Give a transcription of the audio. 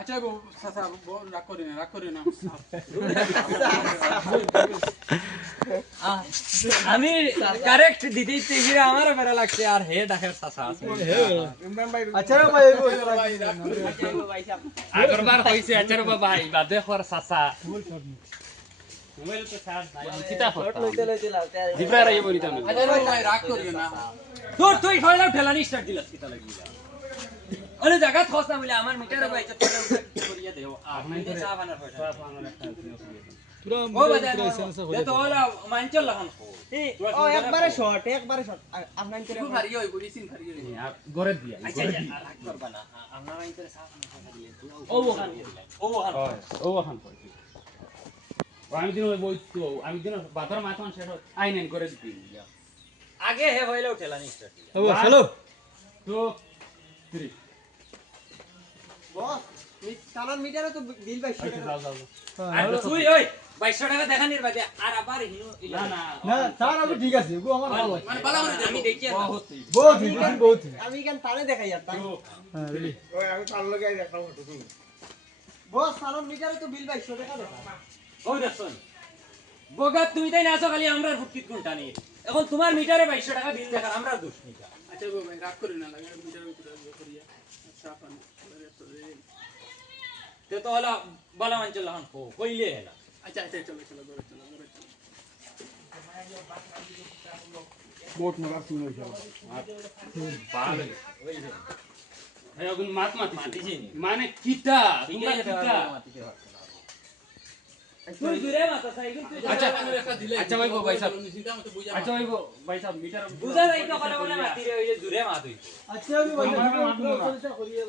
আচ্ছা গো চাচা রাগ করি না রাগ করি না। আমি কারেক্ট দিতেই তেগিরে আমারও বেড়া লাগছে আর হে ডাকের চাচা আছে। আচ্ছা ভাই আগরবার কইছে আচার ভাই বাদে খর চাচা মোবাইল তো চার্জ নাই কিতা করতা জিব্রা রাই বলি আচ্ছা ভাই রাগ করি না। তোর তুই কইলাম ঠেলানি স্টার্ট দিলাস কিতা লাগিলা আরে জায়গা খস না বলে আমার মিটারে বাইছে তোরা করিয়া দেও আপনি তো চা বানার পয়সা পুরা ও বাজা দে তো হলো মানচল ও একবারে শর্ট একবারে শর্ট আপনার গরে দিয়া আচ্ছা আচ্ছা রাগ করবা না আপনারা ইনতে চা বানার পয়সা ও ওখান ও ওখান ও ওখান আমি দিন বই তো আমি দিন বাতর মাথন শেষ আই করে দিতি আগে হে হইল ঠেলানি স্টার্ট ও তো থ্রি বস কারণ মিটারে তো বিল পাইছি যাও যাও আর তুই ওই 2200 টাকা দেখানির বাদে আর আবার হিনো না না না স্যার আমি ঠিক আছে গো আমার ভালো মানে বালা করে আমি দেখি আর বহুত বহুত ঠিক আছে বহুত ঠিক আমি কেন তারে দেখাই আর তাই হ্যাঁ রেডি বস কারণ মিটারে তো বিল পাইছো টাকা দেখা। ও দেখছন বগা তুমি তাই নাচো খালি আমরা ফুটকিত কোনটা নেই এখন তোমার মিটারে 2200 টাকা বিল দেখার আমরা দোষ নেই আচ্ছা গো ভাই রাগ করি না লাগে মিটার ভিতরে ইয়ে করিয়া চা পানি তে তো হলো বালা মানচল লাগান কো কইলে না আচ্ছা আচ্ছা চলো চলো ঘরে চলো ঘরে চলো ভালো হ্যাঁ ওগুন মাত মাতি মাতিছি নি। মানে কিতা ঠিক তোমরা আছে কিতা তুই দূরে মাতা সাইকেল তুই আচ্ছা, আচ্ছা ভাই ভাই সাহেব। আচ্ছা গো ভাই সাহেব মিটার বুঝা যাই তো কলে কলে মাতি রে ওই যে দূরে মাত হইছে আচ্ছা আমি ভাই করিয়ে